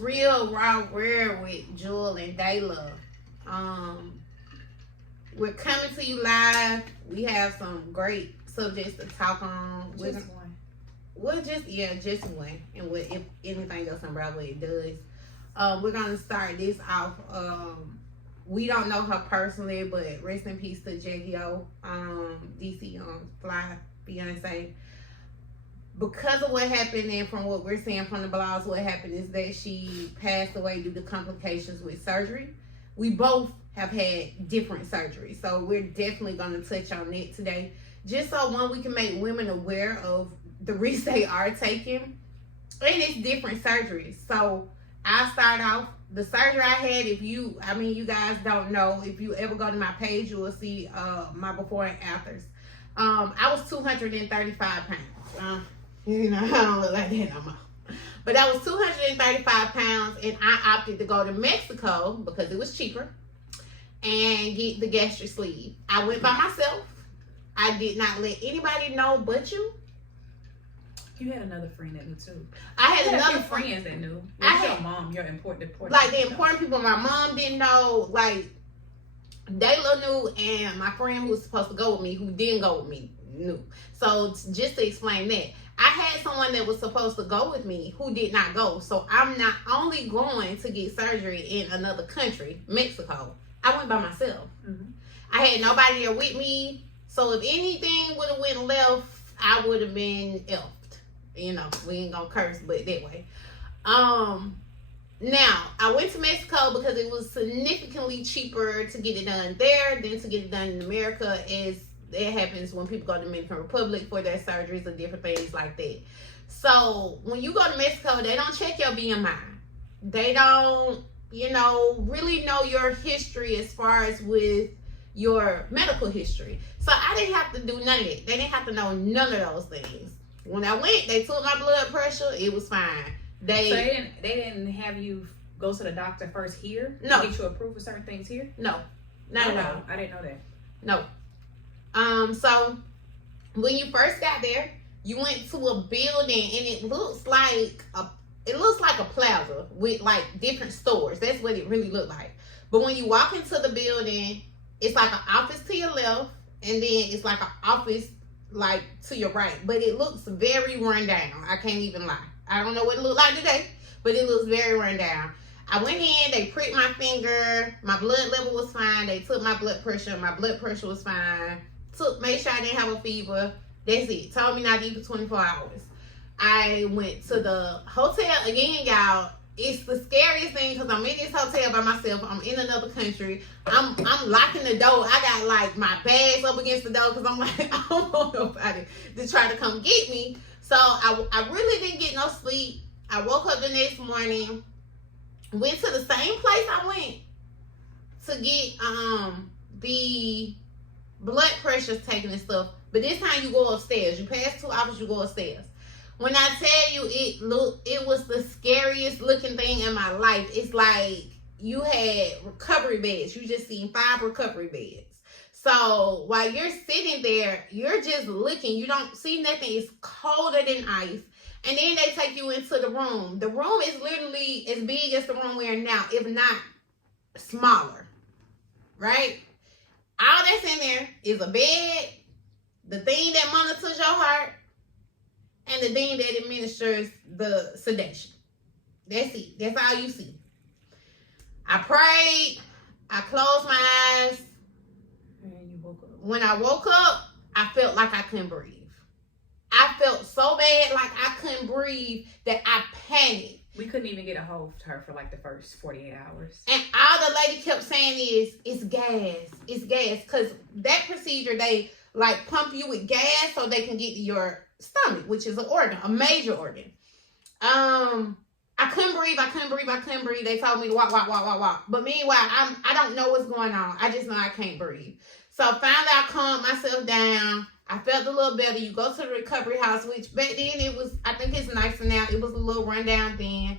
real raw rare with Jewel and Dayla. We're coming to you live. We have some great subjects to talk on. Just one. Well, just one. And if anything else on Broadway, it does. We're gonna start this off. We don't know her personally, but rest in peace to Jackie O. DC Fly Beyonce. Because of what happened, and from what we're seeing from the blogs, what happened is that she passed away due to complications with surgery. We both have had different surgeries, so we're definitely going to touch on that today, just so one, we can make women aware of the risks they are taking, and it's different surgeries. So I'll start off. The surgery I had, you guys don't know, if you ever go to my page, you will see my before and afters. I was 235 pounds. I don't look like that no more. But I was 235 pounds, and I opted to go to Mexico because it was cheaper and get the gastric sleeve. I went by myself. I did not let anybody know but you. You had another friend that knew too. I had another friends that knew. Your mom, your important like the important people. My mom didn't know. Like Dayla knew, and my friend who was supposed to go with me, who didn't go with me, knew. So just to explain that, I had someone that was supposed to go with me who did not go. So I'm not only going to get surgery in another country, Mexico. I went by myself. Mm-hmm. I had nobody there with me. So if anything would have went left, I would have been elfed. You know, we ain't gonna curse, but that way. Now, I went to Mexico because it was significantly cheaper to get it done there than to get it done in America, as it happens when people go to the Dominican Republic for their surgeries and different things like that. So when you go to Mexico, they don't check your BMI. They don't, really know your history as far as with your medical history. So I didn't have to do none of it. They didn't have to know none of those things. When I went, they took my blood pressure. It was fine. They didn't have you go to the doctor first here? No. To get you approved for certain things here? No. Not at all. I didn't know that. No. So when you first got there, you went to a building, and it looks like a plaza with like different stores. That's what it really looked like. But when you walk into the building, it's like an office to your left, and then it's like an office like to your right, but it looks very run down. I can't even lie. I don't know what it looked like today, but it looks very run down. I went in, they pricked my finger, my blood level was fine, they took my blood pressure was fine, made sure I didn't have a fever. That's it. Told me not to eat for 24 hours. I went to the hotel again, y'all. It's the scariest thing because I'm in this hotel by myself. I'm in another country. I'm locking the door. I got like my bags up against the door because I'm like, I don't want nobody to try to come get me. So I really didn't get no sleep. I woke up the next morning, went to the same place I went to get the blood pressures taken and stuff. But this time you go upstairs. You pass 2 hours, you go upstairs. When I tell you it was the scariest looking thing in my life. It's like you had recovery beds. You just seen 5 recovery beds. So while you're sitting there, you're just looking. You don't see nothing. It's colder than ice. And then they take you into the room. The room is literally as big as the room we're in now, if not smaller. Right? All that's in there is a bed, the thing that monitors your heart, and the thing that administers the sedation. That's it. That's all you see. I prayed. I closed my eyes. And you woke up. When I woke up, I felt like I couldn't breathe. I felt so bad like I couldn't breathe that I panicked. We couldn't even get a hold of her for like the first 48 hours. And all the lady kept saying is, it's gas. It's gas. Because that procedure, they like pump you with gas so they can get to your stomach, which is an organ, a major organ. I couldn't breathe. They told me to walk. But meanwhile, I don't know what's going on. I just know I can't breathe. So finally I calmed myself down. I felt a little better. You go to the recovery house, which back then it was, I think it's nicer now. It was a little rundown then.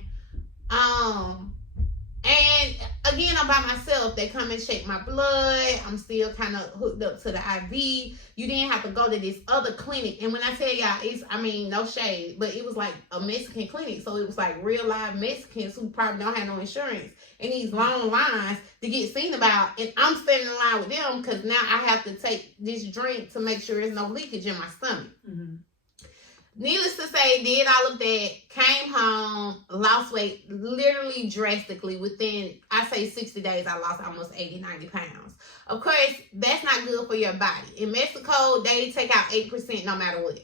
And again, I'm by myself. They come and check my blood. I'm still kind of hooked up to the IV. You didn't have to go to this other clinic. And when I tell y'all, no shade, but it was like a Mexican clinic. So it was like real live Mexicans who probably don't have no insurance. And these long lines to get seen about. And I'm standing in line with them because now I have to take this drink to make sure there's no leakage in my stomach. Mm-hmm. Needless to say, did all of that, came home, lost weight literally drastically. Within, I say 60 days, I lost almost 80, 90 pounds. Of course, that's not good for your body. In Mexico, they take out 8% no matter what.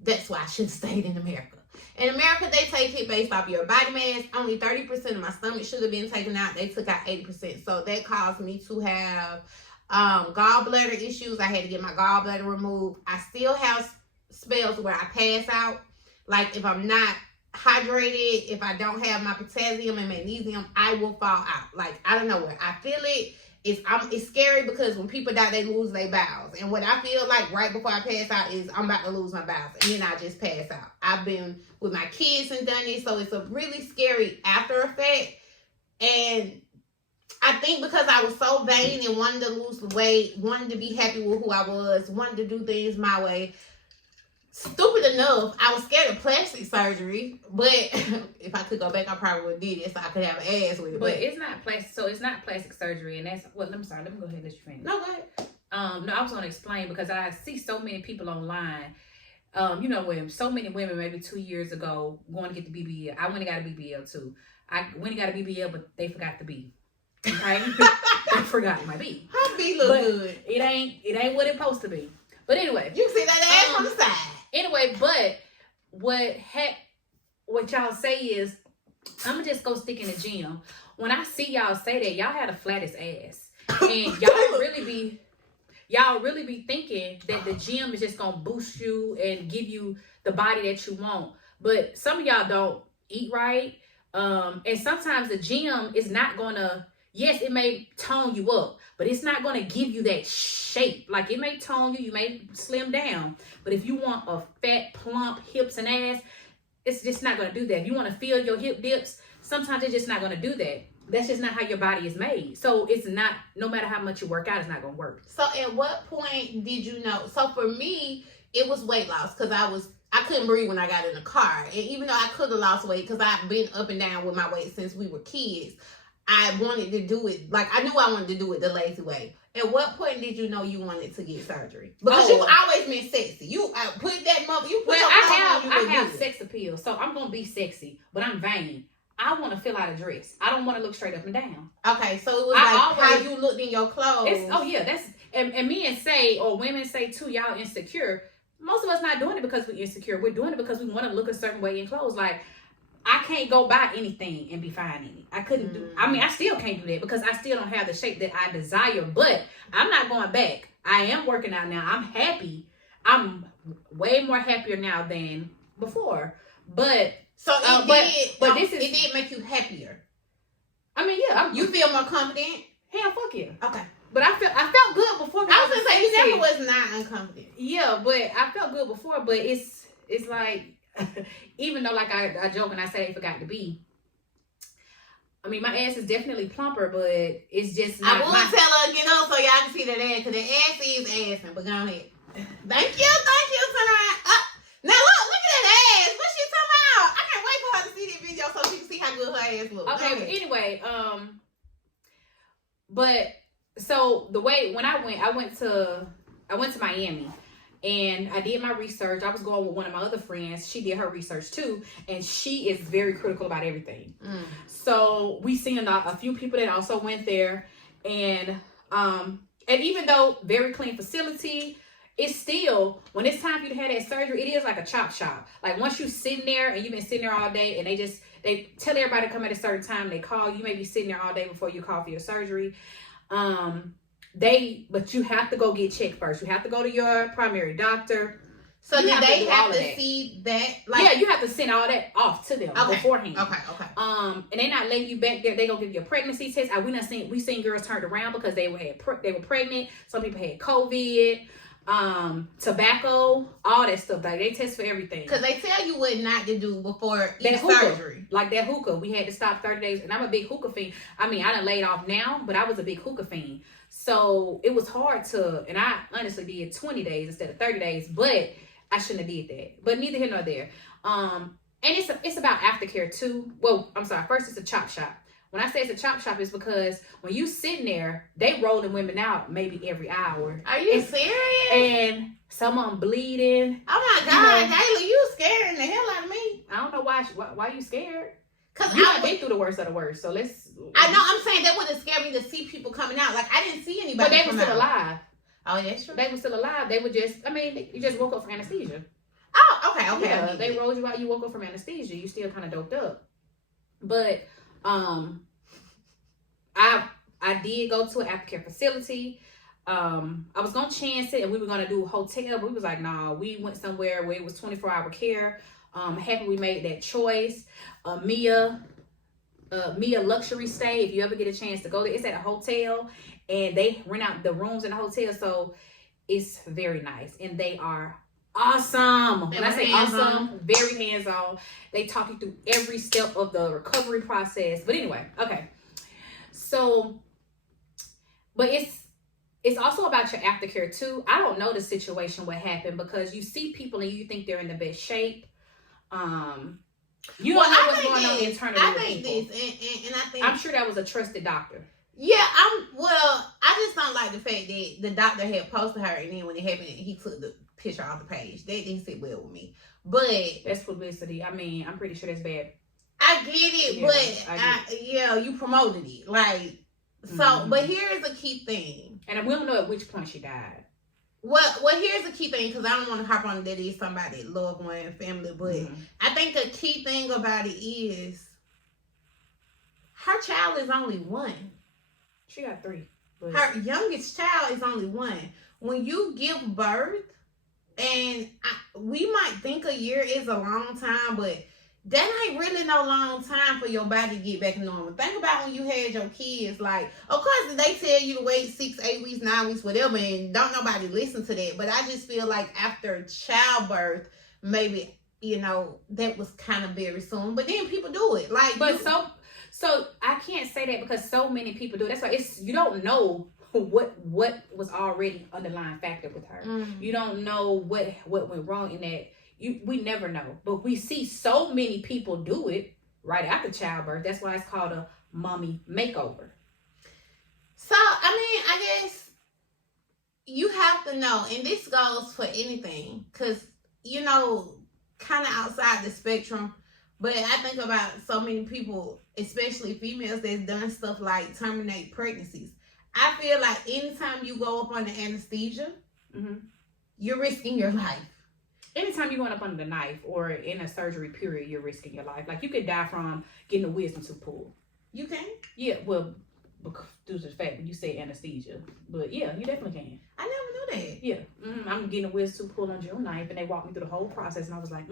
That's why I should have stayed in America. In America, they take it based off your body mass. Only 30% of my stomach should have been taken out. They took out 80%. So that caused me to have gallbladder issues. I had to get my gallbladder removed. I still have spells where I pass out. Like if I'm not hydrated, if I don't have my potassium and magnesium, I will fall out. Like I don't know where I feel it. It's scary because when people die, they lose their bowels. And what I feel like right before I pass out is I'm about to lose my bowels. And then I just pass out. I've been with my kids and done it. So it's a really scary after effect. And I think because I was so vain and wanted to lose the weight, wanted to be happy with who I was, wanted to do things my way. Stupid enough, I was scared of plastic surgery, but if I could go back, I probably would have did it so I could have an ass with it. But it's not plastic, so it's not plastic surgery, and that's what. I'm sorry. Let me go ahead and let you finish. No, go ahead. No, I was gonna explain because I see so many people online. When so many women maybe 2 years ago going to get the BBL. I went and got a BBL too. I went and got a BBL, but they forgot the B. Okay, they forgot my B. Her B look good. It ain't what it's supposed to be. But anyway, you see that ass on the side. Anyway, but what y'all say is, I'm gonna just go stick in the gym. When I see y'all say that, y'all had the flattest ass, and y'all really be thinking that the gym is just gonna boost you and give you the body that you want. But some of y'all don't eat right, and sometimes the gym is not gonna. Yes, it may tone you up, but it's not going to give you that shape. Like, it may tone you, you may slim down. But if you want a fat, plump hips and ass, it's just not going to do that. If you want to feel your hip dips, sometimes it's just not going to do that. That's just not how your body is made. So it's not, no matter how much you work out, it's not going to work. So at what point did you know? So for me, it was weight loss because I couldn't breathe when I got in the car. And even though I could have lost weight because I've been up and down with my weight since we were kids, I wanted to do it, like I knew I wanted to do it the lazy way. At what point did you know you wanted to get surgery? Because you've always been sexy. You put that mother, you put your I have sex appeal, so I'm going to be sexy, but I'm vain. I want to fill out a dress. I don't want to look straight up and down. Okay, so it was how you looked in your clothes. And men say, or women say too, y'all insecure. Most of us not doing it because we're insecure. We're doing it because we want to look a certain way in clothes. Like, I can't go buy anything and be fine in it. I couldn't do. I mean, I still can't do that because I still don't have the shape that I desire. But I'm not going back. I am working out now. I'm happy. I'm way more happier now than before. But so it did make you happier. I mean, yeah. You feel more confident? Hell, fuck yeah. Okay. But I felt good before. I was gonna say you never was not unconfident. Yeah, but I felt good before. But it's like. Even though, like I joke and I say they forgot to be. I mean, my ass is definitely plumper, but it's just not. I will tell her get up so y'all can see that ass, because the ass is assing. But go ahead. Thank you, tonight. Now look at that ass. What she talking about? I can't wait for her to see this video so she can see how good her ass looks. Okay, but anyway, but so the way when I went to Miami. And I did my research. I was going with one of my other friends. She did her research too. And she is very critical about everything. So we seen a few people that also went there. And even though very clean facility, it's still, when it's time for you to have that surgery, it is like a chop shop. Like once you sitting there and you've been sitting there all day and they tell everybody to come at a certain time. They call, you may be sitting there all day before you call for your surgery. But you have to go get checked first. You have to go to your primary doctor. So do they have to see that? Like, yeah, you have to send all that off to them beforehand. Okay. And they not letting you back there. They gonna give you a pregnancy test. We seen girls turned around because they were pregnant. Some people had COVID. tobacco, all that stuff. Like they test for everything. Because they tell you what not to do before each hookah, surgery. like that hookah, we had to stop 30 days. And I'm a big hookah fiend. I mean, I done laid off now, but I was a big hookah fiend. So it was hard to, and I honestly did 20 days instead of 30 days, but I shouldn't have did that. But neither here nor there. And it's about aftercare too. Well, I'm sorry. First, it's a chop shop. When I say it's a chop shop, it's because when you sitting there, they rolling women out maybe every hour. Are you serious? And some of them bleeding. Oh my God, Kayla, you scaring the hell out of me. I don't know why you scared. Cause I've been through the worst of the worst. So let's. I know. I'm saying that would have scared me to see people coming out. Like I didn't see anybody. But they were still alive. Oh, that's true. They were still alive. They were just. I mean, you just woke up from anesthesia. Oh, okay. Yeah, they rolled you out. You woke up from anesthesia. You still kind of doped up. But I did go to an aftercare facility. I was gonna chance it, and we were gonna do a hotel, but we was like, nah. We went somewhere where it was 24-hour care. Happy we made that choice. Mia luxury stay. If you ever get a chance to go there, it's at a hotel, and they rent out the rooms in the hotel, so it's very nice, and they are awesome. When I say awesome, very hands-on. They talk you through every step of the recovery process. But anyway, okay. So, but it's also about your aftercare too. I don't know the situation, what happened, because you see people and you think they're in the best shape. You don't know what's going on internally. I think this, and I think I'm sure that was a trusted doctor. Yeah, I just don't like the fact that the doctor had posted her, and then when it happened, he took the picture off the page. That didn't sit well with me. But that's publicity. I mean, I'm pretty sure that's bad. I get it, but you promoted it. Like, so, but here's a key thing. And we don't know at which point she died. Well, here's a key thing, because I don't want to hop on that it's somebody, loved one, family, but I think a key thing about it is her child is only one. She got 3. But her youngest child is only 1. When you give birth, and we might think a year is a long time, but that ain't really no long time for your body to get back to normal. Think about when you had your kids. Like, of course, they tell you to wait 6, 8 weeks, 9 weeks, whatever, and don't nobody listen to that. But I just feel like after childbirth, maybe, that was kind of very soon. But then people do it. Like, but so I can't say that because so many people do it. That's why you don't know what was already underlying factor with her. You don't know what went wrong in that. We never know, but we see so many people do it right after childbirth. That's why it's called a mommy makeover. So, I mean, I guess you have to know, and this goes for anything, because, kind of outside the spectrum, but I think about so many people, especially females, that's done stuff like terminate pregnancies. I feel like anytime you go up under anesthesia, you're risking your life. Anytime you're going up under the knife or in a surgery period, you're risking your life. Like, you could die from getting a wisdom tooth pulled. You can? Yeah, well, due to the fact that you say anesthesia. But yeah, you definitely can. I never knew that. Yeah. I'm getting a wisdom tooth pulled on June 9th, and they walked me through the whole process, and I was like,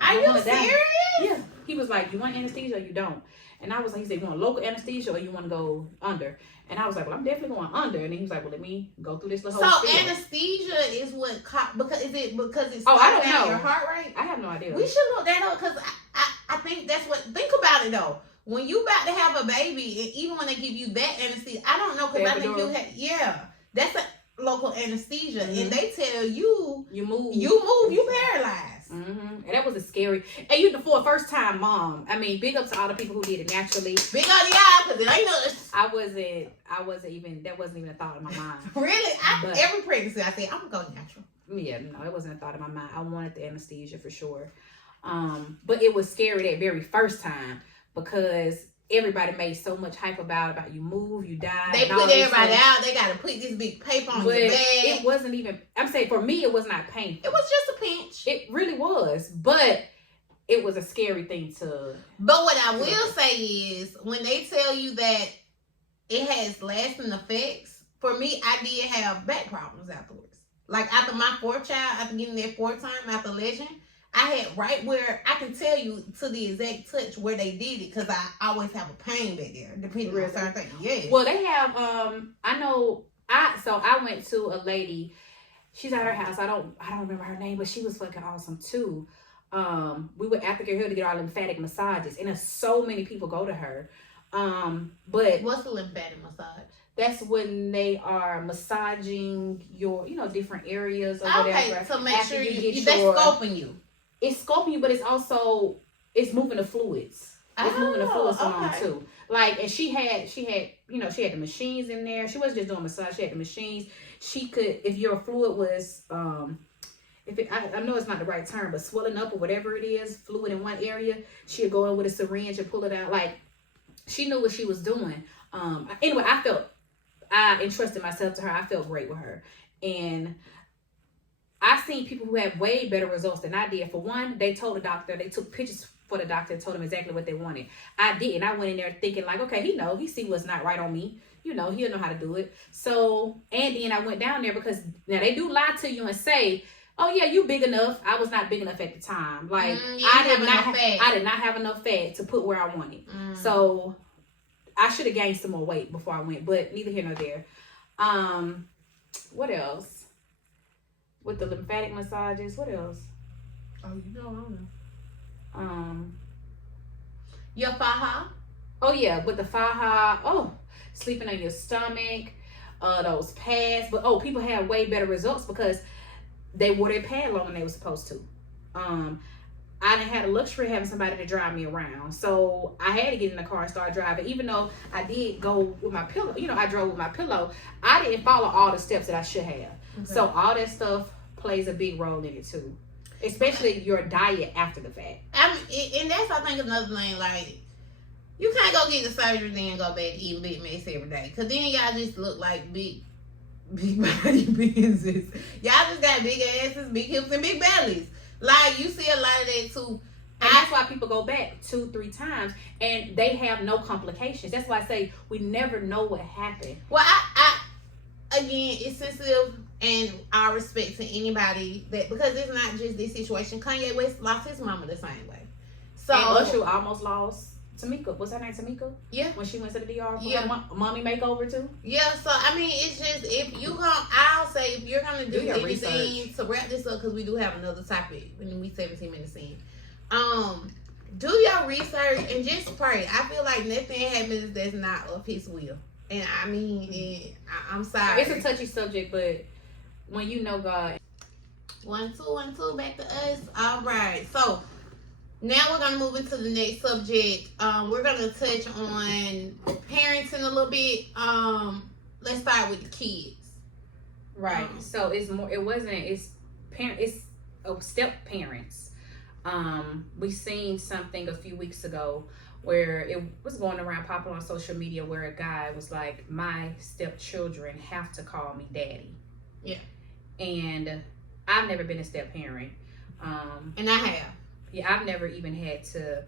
Are you serious? Yeah. He was like, you want anesthesia or you don't? And I was like, he said, you want local anesthesia or you want to go under? And I was like, well, I'm definitely going under. And then he was like, well, let me go through this little whole So anesthesia is what, because it's I don't know your heart rate? I have no idea. We should look that up, because I think that's what, think about it though. When you about to have a baby, and even when they give you that anesthesia, I don't know, because I think that's a local anesthesia, and they tell you move, you paralyzed. And that was a scary, and you for a first time mom. I mean, big up to all the people who did it naturally. Big up to y'all, because it ain't us. I wasn't even, that wasn't even a thought in my mind. Really? Every pregnancy I say, I'm gonna go natural. Yeah, no, it wasn't a thought in my mind. I wanted the anesthesia for sure. But it was scary that very first time, because everybody made so much hype about you move, you die. They put everybody out. They got to put this big paper on your bag. It wasn't even, I'm saying for me, it was not painful. It was just a pinch. It really was. But it was a scary thing to. But what I will say is, when they tell you that it has lasting effects, for me, I did have back problems afterwards. Like after my 4th child, after getting that 4th time after Legend, I had right where I can tell you to the exact touch where they did it, because I always have a pain back there, depending on certain things. Yeah. Well, they have. I know. I went to a lady, she's at her house. I don't remember her name, but she was fucking awesome too. We went after her to get our lymphatic massages, and so many people go to her. But what's a lymphatic massage? That's when they are massaging your, different areas or whatever. Okay, to make sure you they're scoping you. It's scoping you, but it's moving the fluids. It's moving the fluids along too. Like, and she had the machines in there. She wasn't just doing massage. She had the machines. She could, if your fluid was, I know it's not the right term, but swelling up or whatever it is, fluid in one area, she'd go in with a syringe and pull it out. Like, she knew what she was doing. Anyway, I entrusted myself to her. I felt great with her. And I seen people who had way better results than I did. For one, they told the doctor, they took pictures for the doctor and told him exactly what they wanted. I didn't. I went in there thinking like, okay, he see what's not right on me. He'll know how to do it. So, and then I went down there because now they do lie to you and say, oh yeah, you big enough. I was not big enough at the time. Like, I did not have enough fat to put where I wanted. So I should have gained some more weight before I went, but neither here nor there. What else? With the lymphatic massages, what else? Oh, I don't know. Your faja? Oh yeah, with the faja. Oh, sleeping on your stomach. Those pads. But people had way better results because they wore their pad longer than they were supposed to. I didn't have the luxury of having somebody to drive me around. So I had to get in the car and start driving. Even though I did go with my pillow, I drove with my pillow, I didn't follow all the steps that I should have. Okay. So all that stuff plays a big role in it too. Especially your diet after the fact. And that's, I think, another thing. Like, you can't go get the surgery then go back to eating Big Macs every day. Because then y'all just look like big body businesses. Y'all just got big asses, big hips, and big bellies. Like, you see a lot of that too. And that's why people go back 2-3 times and they have no complications. That's why I say we never know what happened. Well, I again, it's sensitive, and I respect to anybody that, because it's not just this situation. Kanye West lost his mama the same way. So and Usher almost lost Tamika. What's her name? Tamika? Yeah. When she went to the DR for her mommy makeover too? Yeah, so I mean, it's just, I'll say, if you're going to do anything research. to wrap this up, because we do have another topic when we 17 minutes in. Do your research and just pray. I feel like nothing happens that's not of his will. And I mean, I'm sorry. It's a touchy subject, but when you know God. 1, 2, 1, 2, back to us. All right. So now we're going to move into the next subject. We're going to touch on parenting a little bit. Let's start with the kids. Right. So it's step parents. We seen something a few weeks ago where it was going around popular on social media where a guy was like, my stepchildren have to call me daddy. Yeah. And I've never been a step parent. And I have. Yeah, I've never even had to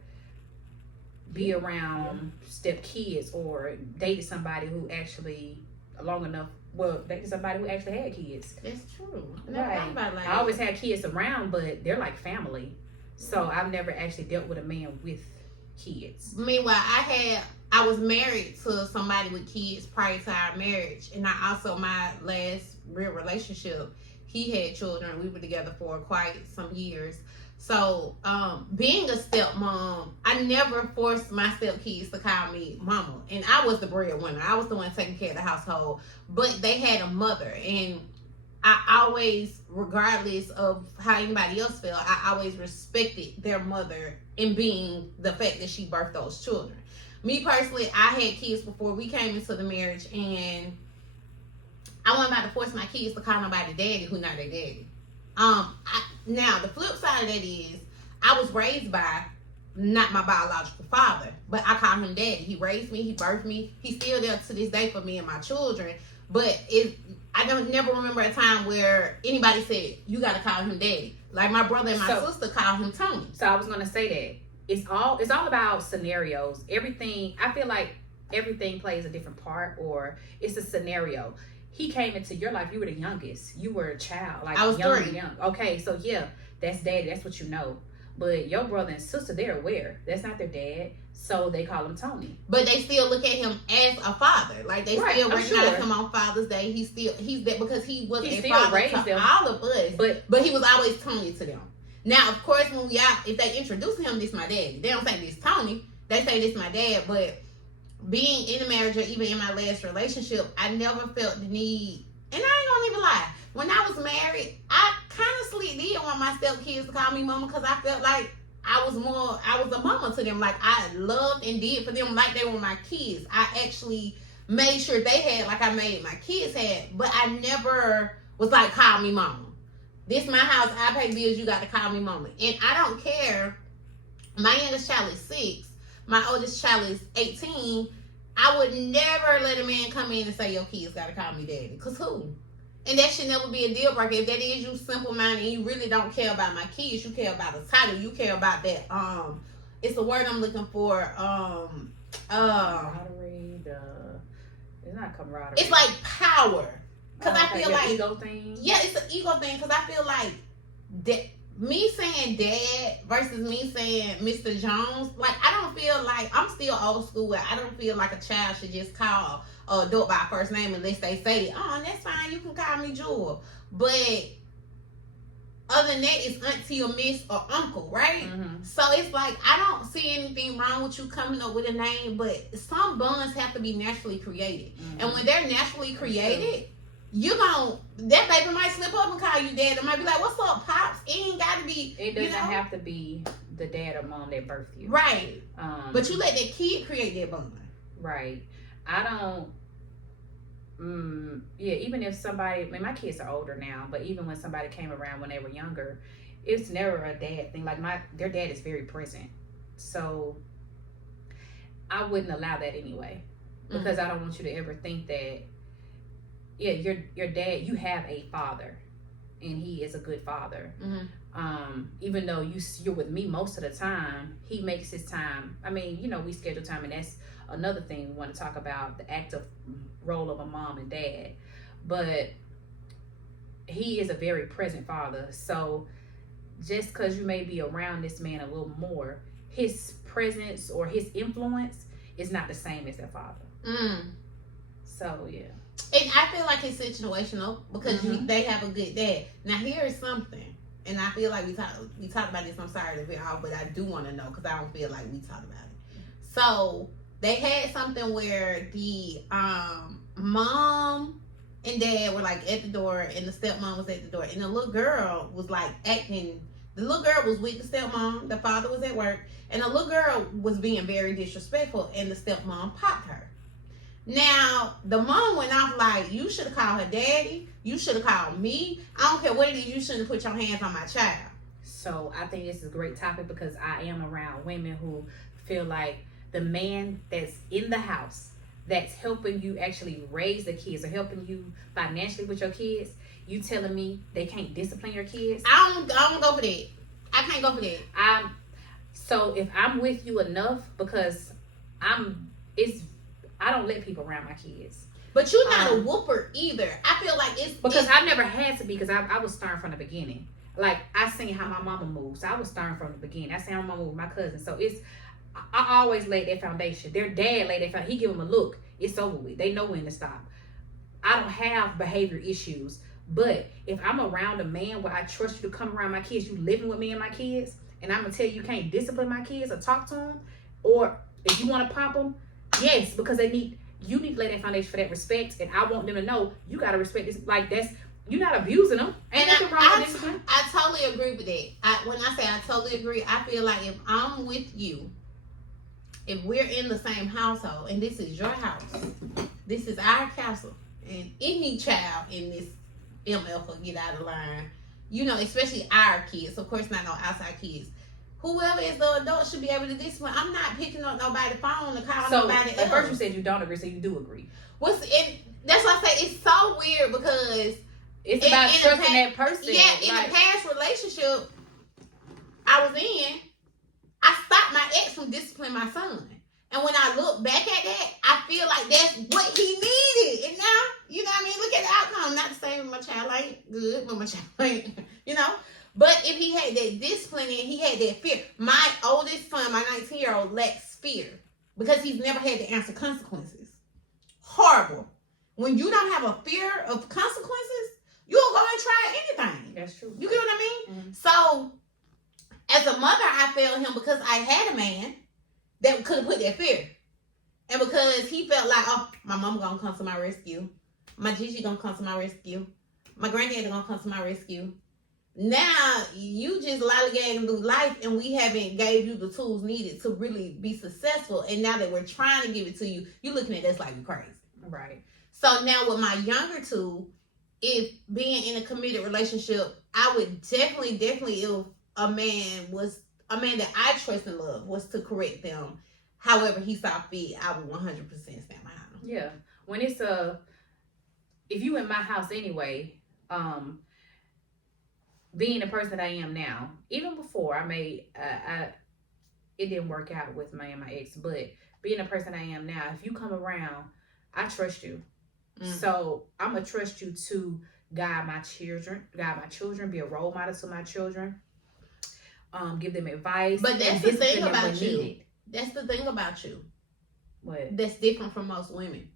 be around step kids or dated somebody who actually dated somebody who actually had kids. That's true. Right. I always had kids around, but they're like family. So I've never actually dealt with a man with kids. Meanwhile, I was married to somebody with kids prior to our marriage, and my last real relationship, he had children. We were together for quite some years. So being a stepmom, I never forced my stepkids to call me mama, and I was the breadwinner. I was the one taking care of the household, but they had a mother, and I always, regardless of how anybody else felt, I always respected their mother in being the fact that she birthed those children. Me personally, I had kids before we came into the marriage, and I wasn't about to force my kids to call nobody daddy who not their daddy. Now the flip side of that is, I was raised by not my biological father, but I call him daddy. He raised me, he birthed me, he's still there to this day for me and my children. But I don't never remember a time where anybody said, you got to call him daddy. Like my brother and my sister call him Tony. So I was going to say that. It's all about scenarios. I feel like everything plays a different part, or it's a scenario. He came into your life. You were the youngest. You were a child. Like, I was 3. Young. Okay, so yeah, that's daddy. That's what you know. But your brother and sister, they're aware. That's not their dad. So they call him Tony. But they still look at him as a father. Like they Right, still I'm recognize sure. him on Father's Day. He's that because he was He a still father raised to them. all of us. But he was always Tony to them. Now, of course, when we out, if they introduce him, this my daddy. They don't say this Tony. They say this my dad. But being in a marriage or even in my last relationship, I never felt the need. And I ain't gonna even lie. When I was married, I kind of did want my stepkids to call me mama because I felt like I was a mama to them. Like I loved and did for them like they were my kids. I actually made sure they had like I made my kids had, but I never was like, call me mama. This my house, I pay bills, you got to call me mama. And I don't care. My youngest child is 6. My oldest child is 18. I would never let a man come in and say, your kids got to call me daddy. Because who? And that should never be a deal breaker. If that is you simple minded and you really don't care about my kids, you care about the title, you care about that. It's the word I'm looking for. Camaraderie, it's not camaraderie. It's like power. Because I feel like ego thing. Yeah, it's an ego thing. Because I feel like that me saying dad versus me saying Mr. Jones, like I don't feel like I'm still old school where I don't feel like a child should just call an adult by first name unless they say, oh, that's fine, you can call me Jewel. But other than that, it's auntie or miss or uncle, right? Mm-hmm. So it's like I don't see anything wrong with you coming up with a name, but some bonds have to be naturally created. Mm-hmm. And when they're naturally created, that baby might slip up and call you dad. It might be like, what's up, pops? It ain't got to be. It doesn't have to be the dad or mom that birthed you. Right. But you let that kid create that bond. Right. I don't. Even if somebody, my kids are older now, but even when somebody came around when they were younger, it's never a dad thing. Like their dad is very present. So I wouldn't allow that anyway. Because I don't want you to ever think that, your dad, you have a father and he is a good father. Even though you're with me most of the time, he makes his time. I mean, we schedule time, and that's another thing we want to talk about, the active role of a mom and dad. But he is a very present father. So just because you may be around this man a little more, his presence or his influence is not the same as their father. So yeah. And I feel like it's situational because they have a good dad. Now here is something, and I feel like we talked about this. I'm sorry to be off, but I do want to know because I don't feel like we talked about it. So they had something where the mom and dad were like at the door, and the stepmom was at the door, and the little girl was like acting. The little girl was with the stepmom. The father was at work, and the little girl was being very disrespectful, and the stepmom popped her. Now, the mom went off like, you should have called her daddy. You should have called me. I don't care what it is. You shouldn't have put your hands on my child. So I think this is a great topic because I am around women who feel like the man that's in the house, that's helping you actually raise the kids or helping you financially with your kids, you telling me they can't discipline your kids? I don't go for that. I can't go for that. So if I'm with you enough, because I don't let people around my kids. But you're not a whooper either. I feel like because I never had to be, because I was stern from the beginning. Like I seen how my mama moves, so I was stern from the beginning. I seen how my mama moved with my cousin, so I always laid that foundation. Their dad laid that foundation. He give them a look. It's over with. They know when to stop. I don't have behavior issues, but if I'm around a man where I trust you to come around my kids, you living with me and my kids, and I'm gonna tell you can't discipline my kids or talk to them, or if you want to pop them. Yes, because you need to lay that foundation for that respect, and I want them to know you gotta respect this. Like you're not abusing them. Ain't nothing wrong with discipline. I totally agree with that. When I say I totally agree, I feel like if I'm with you, if we're in the same household, and this is your house, this is our castle, and any child in this MF will get out of line. Especially our kids. Of course, not no outside kids. Whoever is the adult should be able to discipline. I'm not picking up nobody's phone to call nobody else. At first you said you don't agree, so you do agree. That's why I say it's so weird because it's about trusting that person. Yeah, in the past relationship I was in, I stopped my ex from disciplining my son. And when I look back at that, I feel like that's what he needed. And now, you know what I mean? Look at the outcome. Not the same, my child ain't good, but my child ain't, But if he he had that discipline and he had that fear. My oldest son, my 19-year-old, lacks fear because he's never had to answer consequences. Horrible. When you don't have a fear of consequences, you'll go and try anything. That's true. You get what I mean? Mm-hmm. So, as a mother, I failed him because I had a man that could have put that fear. And because he felt like, oh, my mama gonna come to my rescue. My Gigi gonna come to my rescue. My granddaddy gonna come to my rescue. Now, you just lollygagging through life and we haven't gave you the tools needed to really be successful. And now that we're trying to give it to you, you're looking at us like you're crazy. Right. So now with my younger two, if being in a committed relationship, I would definitely, if a man that I trust and love was to correct them, however he saw fit, I would 100% stand behind him. Yeah. When it's if you in my house anyway, being the person that I am now, even before it didn't work out with my ex, but being the person I am now, if you come around, I trust you. Mm-hmm. So I'm gonna trust you to guide my children, be a role model to my children, give them advice. But that's the thing about you. Needed. That's the thing about you. What? That's different from most women.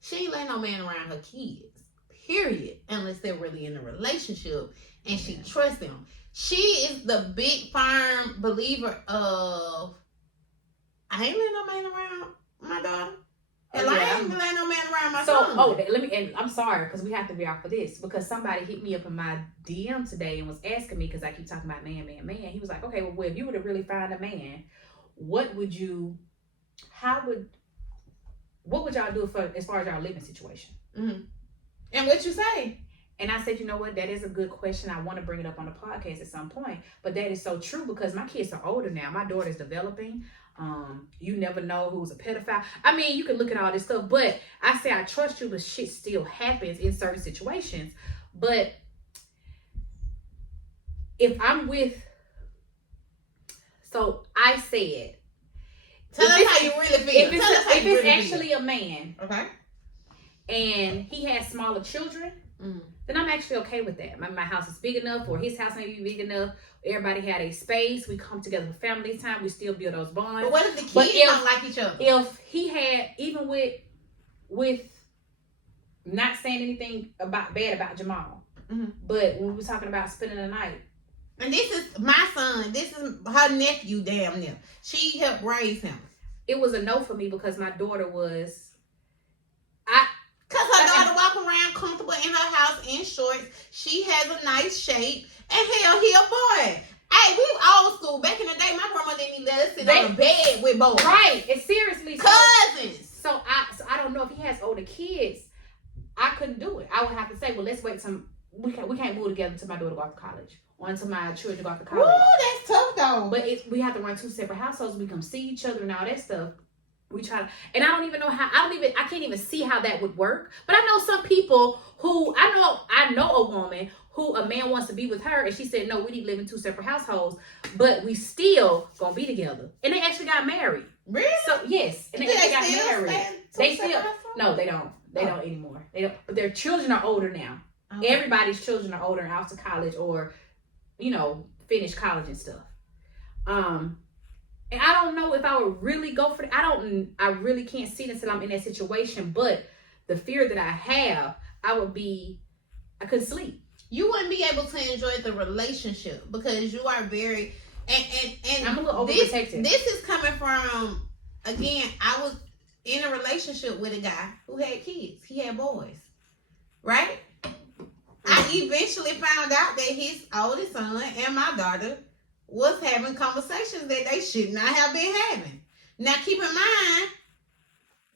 She ain't let no man around her kids, period, unless they're really in a relationship and she trusts them. She is the big firm believer of, I ain't let no man around my daughter. And I ain't let no man around my son. And I'm sorry, because we have to be off of this, because somebody hit me up in my DM today and was asking me, because I keep talking about man. He was like, okay, well, if you were to really find a man, what would y'all do as far as y'all living situation? Mm-hmm. And what you say? And I said, you know what? That is a good question. I want to bring it up on the podcast at some point. But that is so true because my kids are older now. My daughter's developing. You never know who's a pedophile. I mean, you can look at all this stuff. But I say I trust you, but shit still happens in certain situations. But if I'm with... So I said... Tell us how you really feel. If it's actually a man... Okay. And he has smaller children... then I'm actually okay with that. My house is big enough, or his house may be big enough. Everybody had a space. We come together for family time. We still build those bonds. But what if the kids don't like each other? If he had, even with not saying anything bad about Jamal, but when we were talking about spending the night. And this is my son. This is her nephew, damn near. She helped raise him. It was a no for me because my daughter was... Because her daughter walk around comfortable in her house in shorts. She has a nice shape. And hell, he a boy. Hey, we old school. Back in the day, my grandma didn't even let us sit on the bed with boys. Right. And seriously. Cousins. So I don't know if he has older kids. I couldn't do it. I would have to say, well, let's wait some... We can't move together until my daughter go off to college. Or until my children go off to college. Ooh, that's tough, though. But we have to run 2 separate households. We come see each other and all that stuff. We try to, and I don't even know how, I can't even see how that would work. But I know some people who, I know a woman who a man wants to be with her and she said, no, we need to live in 2 separate households, but we still gonna be together. And they actually got married. Really? So, yes. And they actually got married. They still, no, they don't. They don't anymore. They don't, but their children are older now. Okay. Everybody's children are older and off to college or, finish college and stuff. And I don't know if I would really go for it. I really can't see it until I'm in that situation. But the fear that I have, I couldn't sleep. You wouldn't be able to enjoy the relationship because you are very, and I'm a little overprotective. This is coming from, again, I was in a relationship with a guy who had kids. He had boys, right? I eventually found out that his oldest son and my daughter was having conversations that they should not have been having. Now, keep in mind,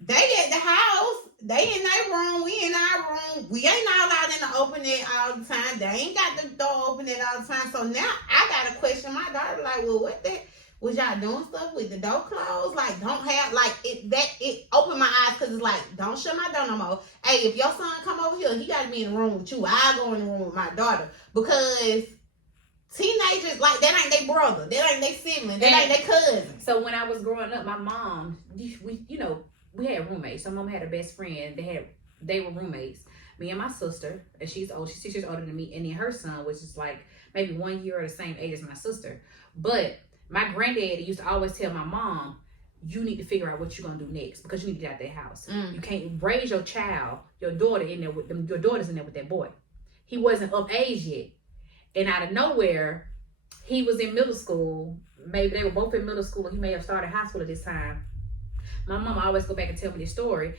they at the house, they in their room, we in our room. We ain't all out in the open net all the time. They ain't got the door open net all the time. So now I got to question my daughter, like, well, what the... Was y'all doing stuff with the door closed? Like, don't have, like, it opened my eyes because it's like, don't shut my door no more. Hey, if your son come over here, he got to be in the room with you. I'll go in the room with my daughter. Because teenagers, like, that ain't their brother. That ain't their sibling. That ain't their cousin. So when I was growing up, my mom, we had roommates. So mom had a best friend. They were roommates. Me and my sister, and she's old. She's 6 years older than me. And then her son, which is like maybe 1 year or the same age as my sister. But my granddaddy used to always tell my mom, you need to figure out what you're gonna do next because you need to get out that house. You can't raise your child, your daughter in there with them. Your daughter's in there with that boy. He wasn't of age yet, and out of nowhere, he was in middle school. Maybe they were both in middle school. He may have started high school at this time. My mom always go back and tell me this story.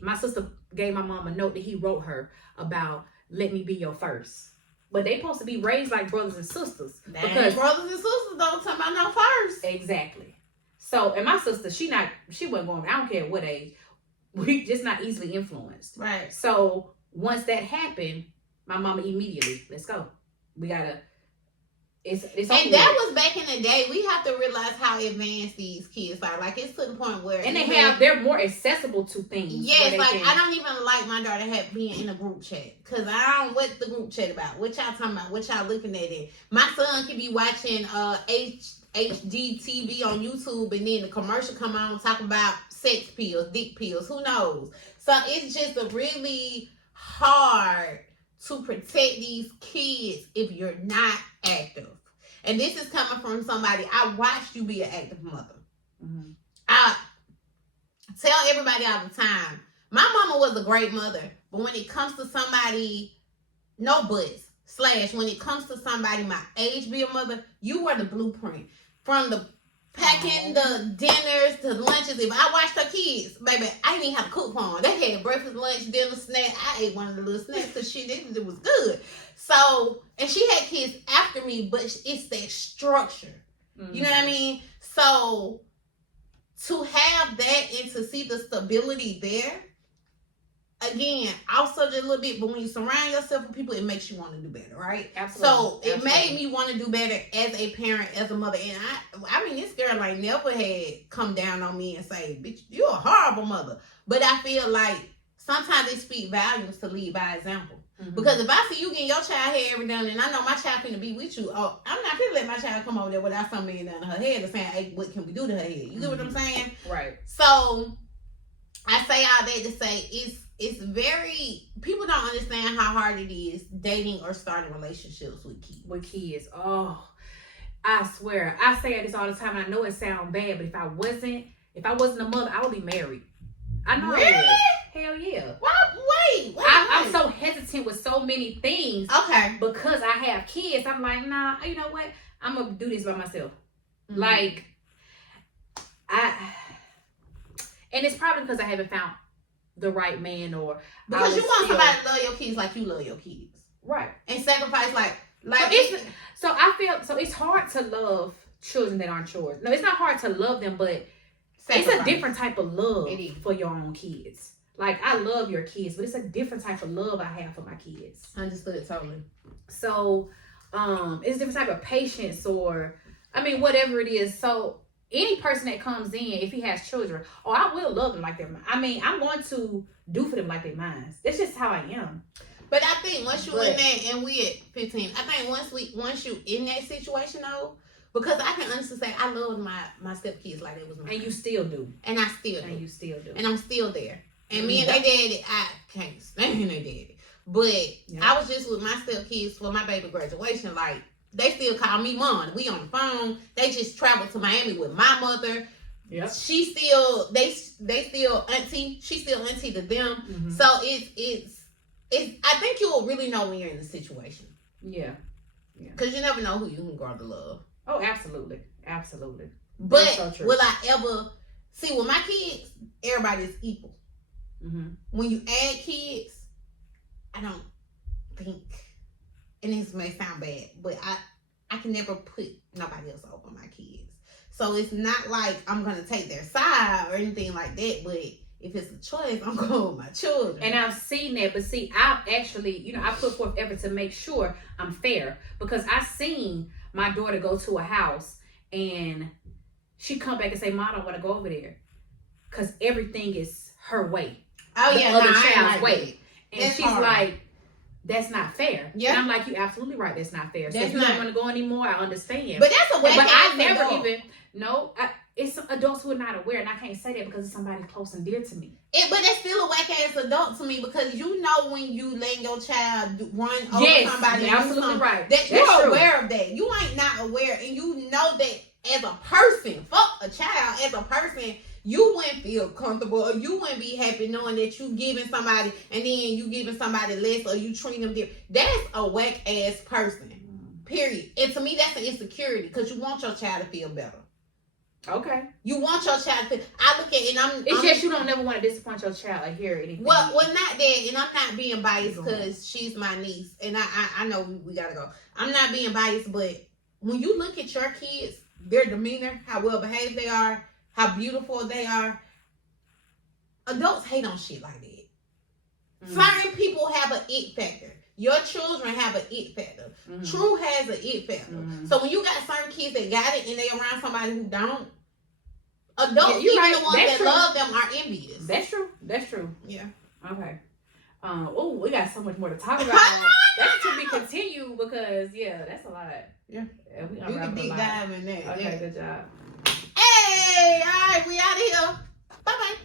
My sister gave my mom a note that he wrote her about let me be your first. But they supposed to be raised like brothers and sisters. Because brothers and sisters don't talk about no first. Exactly. So, and my sister, she wasn't going, I don't care what age. We just not easily influenced. Right. So once that happened, my mama immediately, let's go. We gotta, it's and that was back in the day. We have to realize how advanced these kids are. Like, it's to the point where and they're more accessible to things. Yes, like I don't even like my daughter being in a group chat because I don't what the group chat about. What y'all talking about? What y'all looking at it? My son can be watching HGTV on YouTube and then the commercial come on talking about sex pills, dick pills. Who knows? So it's just a really hard to protect these kids if you're not active. And this is coming from somebody, I watched you be an active mother. Mm-hmm. I tell everybody all the time, my mama was a great mother, but when it comes to somebody, no buts, / when it comes to somebody my age be a mother, you were the blueprint. From the packing the dinners to lunches. If I watched her kids, baby, I didn't even have to cook for them. They had breakfast, lunch, dinner, snack. I ate one of the little snacks because it was good. So, and she had kids after me, but it's that structure. Mm-hmm. You know what I mean? So, to have that and to see the stability there, again, also just a little bit, but when you surround yourself with people, it makes you want to do better, right? Absolutely. So it made me want to do better as a parent, as a mother. And I mean, this girl like never had come down on me and say, bitch, you're a horrible mother. But I feel like sometimes it speaks volumes to lead by example. Mm-hmm. Because if I see you getting your child hair every now and then, I know my child finna be with you. Oh, I'm not gonna let my child come over there without something in her head and saying, hey, what can we do to her head? You get what I'm saying? Right. So I say all that to say it's very, people don't understand how hard it is dating or starting relationships with kids. Oh, I swear. I say this all the time. And I know it sounds bad, but if I wasn't a mother, I would be married. I know. Really? I would. Hell yeah. Wait. I'm so hesitant with so many things. Okay. Because I have kids. I'm like, nah, you know what? I'm going to do this by myself. Mm-hmm. Like, and it's probably because I haven't found the right man, or because you want somebody to love your kids like you love your kids, right? And sacrifice like so I feel so it's hard to love children that aren't yours. No, it's not hard to love them, but sacrifice. It's a different type of love for your own kids. Like, I love your kids, but it's a different type of love I have for my kids. Understood, totally. So it's a different type of patience, or I mean, whatever it is. So any person that comes in, if he has children, I will love them like they're mine. I mean, I'm going to do for them like they're mine. That's just how I am. But I think once you're in that, and we at 15, I think once you in that situation though, because I can honestly say I love my stepkids like it was mine. And you still do. And I still do. And you still do. And I'm still there. And me and their daddy, I can't stand their daddy. But I was just with my stepkids for my baby graduation, like, they still call me mom. We on the phone. They just traveled to Miami with my mother. Yep. She still, they still auntie. She's still auntie to them. Mm-hmm. So it's. I think you will really know when you're in the situation. Yeah. Because you never know who you can grow to love. Oh, absolutely. But so will I ever see with my kids? Everybody's equal. Mm-hmm. When you add kids, I don't think. And this may sound bad, but I can never put nobody else over my kids. So it's not like I'm going to take their side or anything like that, but if it's a choice, I'm going with my children. And I've seen that, but see, I've actually, I put forth effort to make sure I'm fair, because I've seen my daughter go to a house and she come back and say, Mom, I don't want to go over there because everything is her way. Oh, the yeah, other child's way. And that's she's hard. like, that's not fair. Yeah. And I'm like, you're absolutely right. That's not fair. So if you don't want to go anymore, I understand. But that's a way. But I never even, it's adults who are not aware, and I can't say that because it's somebody close and dear to me. But that's still a whack ass adult to me because you know when you letting your child run over Yes, somebody, you're absolutely right. That That's you're true. aware of that. You ain't not aware, and you know that as a person, fuck a child, as a person, you wouldn't feel comfortable or you wouldn't be happy knowing that you giving somebody and then you giving somebody less or you treating them different. That's a whack ass person. Period. And to me, that's an insecurity because you want your child to feel better. Okay. You want your child to. I look at it and It's just you don't never want to disappoint your child or hear anything. Well, not that, and I'm not being biased because she's my niece, and I know we gotta go. I'm not being biased, but when you look at your kids, their demeanor, how well behaved they are, how beautiful they are, adults hate on shit like that. Certain people have an it factor. Your children have an it factor. True has an it factor. So when you got certain kids that got it and they around somebody who don't, adults, even the ones that love them, are envious. That's true. That's true. Yeah. Okay. Oh, we got so much more to talk about. That's to be continued because that's a lot. Yeah. We can deep dive in that. Okay, good job. Hey, all right, we out of here. Bye bye.